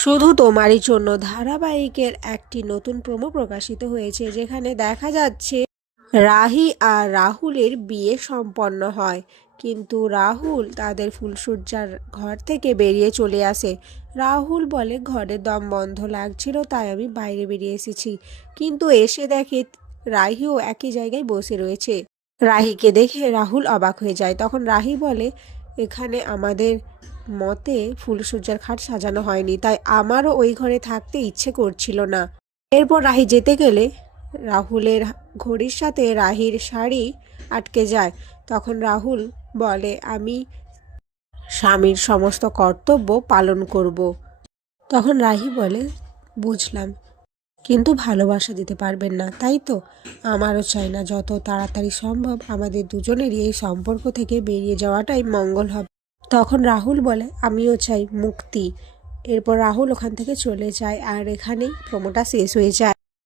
শুধু তোমারই জন্য ধারাবাহিকের একটি নতুন প্রোমো প্রকাশিত হয়েছে, যেখানে দেখা যাচ্ছে রাহি আর রাহুলের বিয়ে সম্পন্ন হয়। কিন্তু রাহুল তাদের ফুলশয্যার ঘর থেকে বেরিয়ে চলে আসে। রাহুল বলে, ঘরে দম বন্ধ লাগছিল তাই আমি বাইরে বেরিয়ে এসেছি। কিন্তু এসে দেখে রাহিও একই জায়গায় বসে রয়েছে। রাহিকে দেখে রাহুল অবাক হয়ে যায়। তখন রাহি বলে, এখানে আমাদের মতে ফুলশয্যার খাট সাজানো হয়নি, তাই আমারও ওই ঘরে থাকতে ইচ্ছে করছিল না। এরপর রাহি যেতে গেলে রাহুলের ঘড়ির সাথে রাহির শাড়ি আটকে যায়। তখন রাহুল বলে, আমি স্বামীর সমস্ত কর্তব্য পালন করব। তখন রাহি বলে, বুঝলাম, কিন্তু ভালোবাসা দিতে পারবেন না, তাই তো? আমারও চাই না। যত তাড়াতাড়ি সম্ভব আমাদের দুজনেরই এই সম্পর্ক থেকে বেরিয়ে যাওয়াটাই মঙ্গল হবে। তখন রাহুল বলে, আমিও চাই মুক্তি। এরপর রাহুল ওখান থেকে চলে যায়, আর এখানেই প্রোমোটা শেষ হয়ে যায়।